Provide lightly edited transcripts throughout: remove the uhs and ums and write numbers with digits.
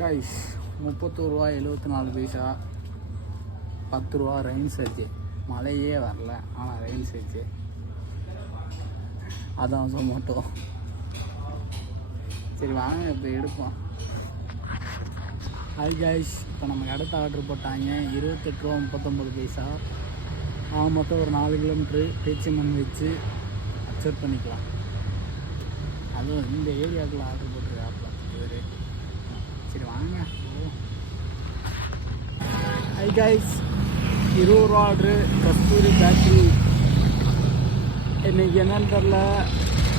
Guys 31 ரூபா 74 பைசா 10 ரூபா rain surge. மழையே வரல, ஆனால் ரெயின் சர்ஜ் அதான் சொமோட்டோ. சரி வாங்க இப்போ எடுப்போம். ஹாய் கைஸ், இப்போ நமக்கு அடுத்த ஆர்டர் போட்டாங்க 28 ரூபா 39 பைசா. மொத்தம் ஒரு 4 கிலோமீட்ரு பேச்சு மண் வச்சு அக்செப்ட் பண்ணிக்கலாம். அதுவும் இந்த ஏரியாவுக்குள்ள ஆர்டர் போட்டுருக்காப்புல பேர். சரி வாங்க. ஹாய் கைஸ், 20 ரூபா ஆர்டரு கஸ்தூரி பேக்கரி. இன்றைக்கி என்னன்னு தெரில,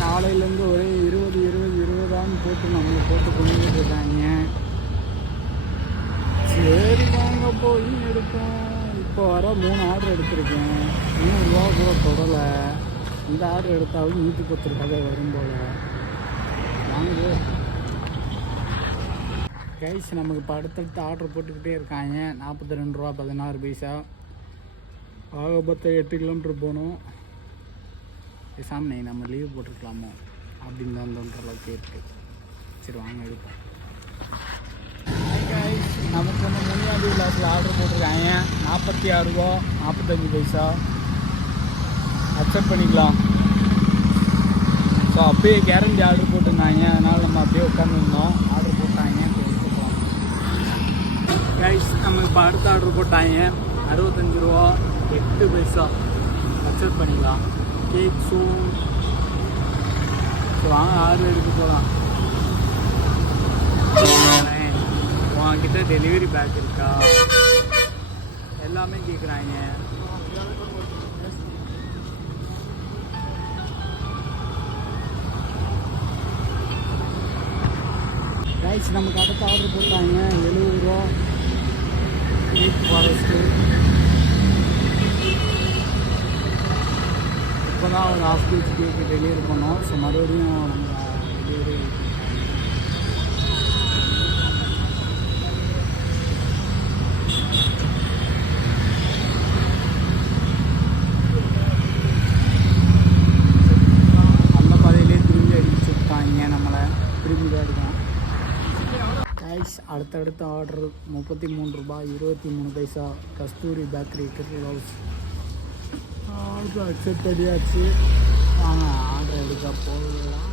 காலையிலேருந்து ஒரே 20 போட்டு நம்மளை போட்டு கொண்டுட்டு இருக்காங்க. சரி வாங்க போய் எடுப்போம். இப்போ வர 3 ஆர்டர் எடுத்திருக்கேன். 100 ரூபா கூட தொடலை. இந்த ஆர்டர் எடுத்தாலும் 110 ரூபாய் வரும் போல். வாங்க கைஸ், நமக்கு இப்போ அடுத்தடுத்து ஆர்டர் போட்டுக்கிட்டே இருக்காங்க. 42 ரூபா 16 பைசா. ஆகப்பத்த 8 கிலோமீட்டர் போகணும். பேசாம நம்ம லீவ் போட்டுருக்கலாமோ அப்படின்னு தான் தோன்ற அளவுக்கு இருக்குது. சரி வாங்க எடுப்போம். கைஸ், நமக்கு வந்து முனியாண்டி விலாஸில் ஆர்டர் போட்டிருக்காங்க. 46 ரூபா 45 பைசா. அக்செப்ட் பண்ணிக்கலாம். ஸோ அப்பயே கேரண்டி ஆர்டர் போட்டிருந்தாங்க, அதனால் நம்ம அப்படியே உட்காந்துருந்தோம். ஆர்டர் போட்டாங்க, இப்போ எடுத்துக்கலாம். கைஸ், நம்ம இப்போ அடுத்த ஆர்டர் போட்டாங்க 65 ரூபா 8 பைசா. அக்செப்ட் பண்ணிக்கலாம். கேக் சூன். ஸோ வாங்க ஆர்டர் எடுக்க போகலாம். உங்ககிட்ட டெலிவரி பேக் இருக்கா எல்லாமே கேட்குறாங்க. ரைஸ், நமக்கு அடுத்த ஆர்டர் போட்டாங்க 70 ரூபா கேக் ஃபாரஸ்ட்டு. இப்போ தான் ஒரு ½ கேஜி கேக்கு டெலிவரி பண்ணோம். ஸோ மறுபடியும் நம்ம டெலிவரி அந்த பாதையிலே திரும்பி அடிச்சுட்டாங்க. நம்மளை திரும்பி தான் எடுக்கணும். கைஸ், அடுத்தடுத்த ஆர்டர் 33 ரூபா 23 பைசா Kasthuri bakery kettle house. Order accept பண்ணியாச்சு. வாங்க ஆர்டர் எடுக்க போகலாம்.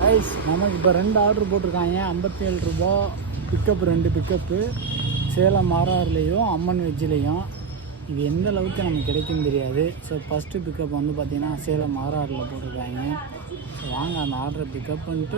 கைஸ், நமக்கு இப்போ 2 ஆர்டர் போட்டிருக்காங்க. 57 ரூபா பிக்கப். 2 பிக்கப்பு சேலம் ஆர்ஆர்லேயும் அம்மன் வெஜ்ஜிலையும். இது எந்த அளவுக்கு நமக்கு கிடைக்கும் தெரியாது. ஸோ ஃபஸ்ட்டு பிக்கப் வந்து பார்த்திங்கன்னா சேலம் ஆர்ஆரில் போட்டிருக்காங்க. ஸோ வாங்க அந்த ஆர்டரை பிக்கப் பண்ணிட்டு